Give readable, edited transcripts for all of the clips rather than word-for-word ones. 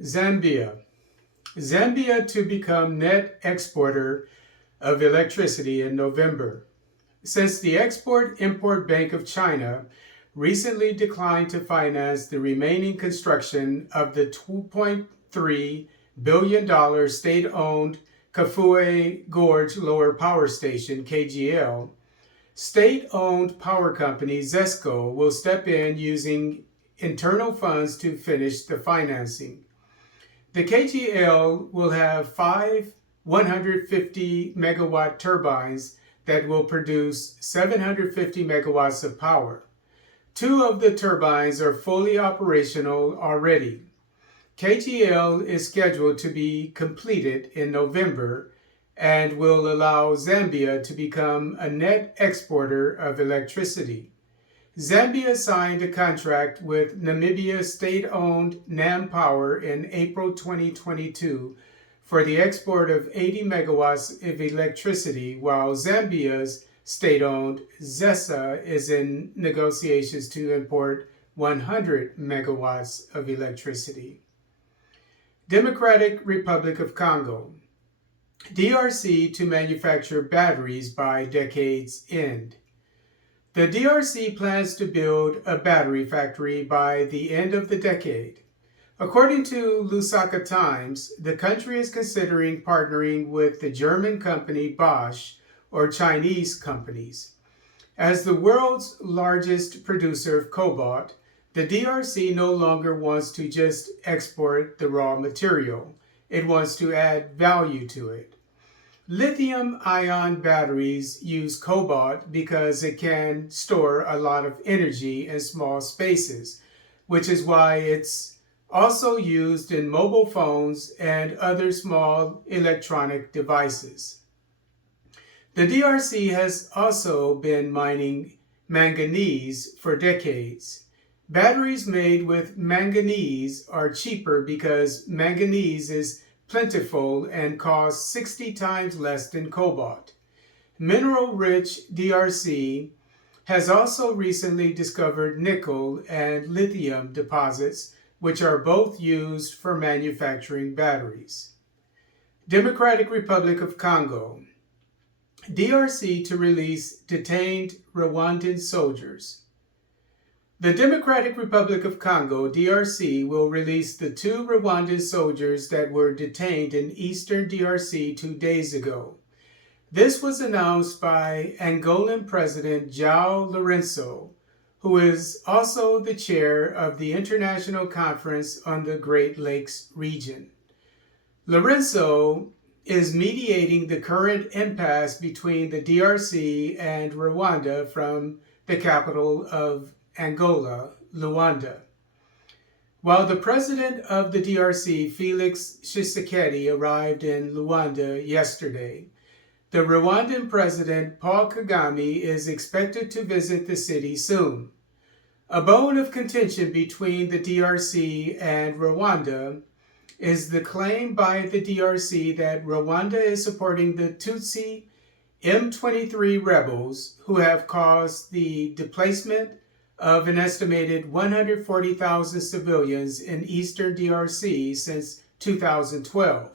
Zambia. Zambia to become net exporter of electricity in November. Since the Export-Import Bank of China recently declined to finance the remaining construction of the $2.3 billion state-owned Kafue Gorge Lower Power Station, KGL, state-owned power company ZESCO will step in using internal funds to finish the financing. The KGL will have five 150 megawatt turbines that will produce 750 megawatts of power. Two of the turbines are fully operational already. KGL is scheduled to be completed in November and will allow Zambia to become a net exporter of electricity. Zambia signed a contract with Namibia state-owned NAM Power in April 2022 for the export of 80 megawatts of electricity, while Zambia's state-owned ZESA is in negotiations to import 100 megawatts of electricity. Democratic Republic of Congo. DRC to manufacture batteries by decade's end. The DRC plans to build a battery factory by the end of the decade. According to Lusaka Times, the country is considering partnering with the German company Bosch or Chinese companies. As the world's largest producer of cobalt, the DRC no longer wants to just export the raw material. It wants to add value to it. Lithium-ion batteries use cobalt because it can store a lot of energy in small spaces, which is why it's also used in mobile phones and other small electronic devices. The DRC has also been mining manganese for decades. Batteries made with manganese are cheaper because manganese is plentiful and costs 60 times less than cobalt. Mineral-rich DRC has also recently discovered nickel and lithium deposits, which are both used for manufacturing batteries. Democratic Republic of Congo. DRC to release detained Rwandan soldiers. The Democratic Republic of Congo, DRC, will release the two Rwandan soldiers that were detained in eastern DRC 2 days ago. This was announced by Angolan President João Lourenço, who is also the chair of the International Conference on the Great Lakes region. Lourenço is mediating the current impasse between the DRC and Rwanda from the capital of Angola, Luanda. While the president of the DRC, Felix Tshisekedi, arrived in Luanda yesterday, the Rwandan president, Paul Kagame, is expected to visit the city soon. A bone of contention between the DRC and Rwanda is the claim by the DRC that Rwanda is supporting the Tutsi M23 rebels who have caused the displacement of an estimated 140,000 civilians in eastern DRC since 2012,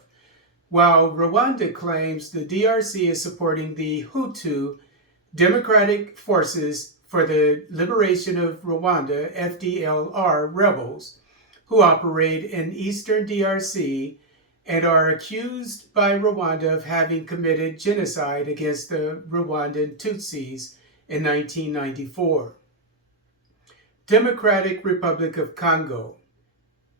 while Rwanda claims the DRC is supporting the Hutu Democratic Forces for the Liberation of Rwanda, FDLR rebels, who operate in eastern DRC and are accused by Rwanda of having committed genocide against the Rwandan Tutsis in 1994. Democratic Republic of Congo.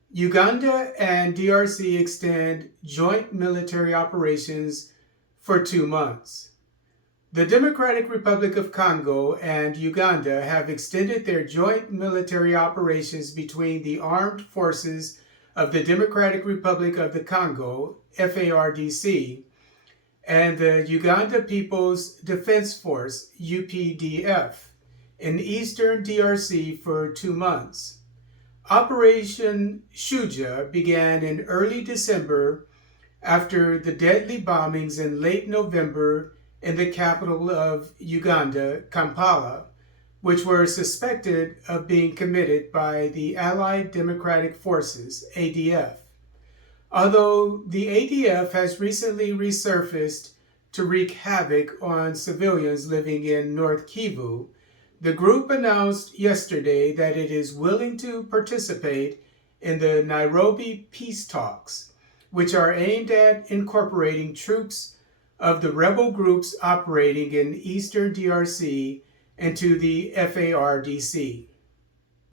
Uganda and DRC extend joint military operations for 2 months. The Democratic Republic of Congo and Uganda have extended their joint military operations between the armed forces of the Democratic Republic of the Congo, FARDC, and the Uganda People's Defense Force, UPDF, in eastern DRC for 2 months. Operation SHUJA began in early December after the deadly bombings in late November in the capital of Uganda, Kampala, which were suspected of being committed by the Allied Democratic Forces, ADF. Although the ADF has recently resurfaced to wreak havoc on civilians living in North Kivu, the group announced yesterday that it is willing to participate in the Nairobi peace talks, which are aimed at incorporating troops of the rebel groups operating in eastern DRC into the FARDC.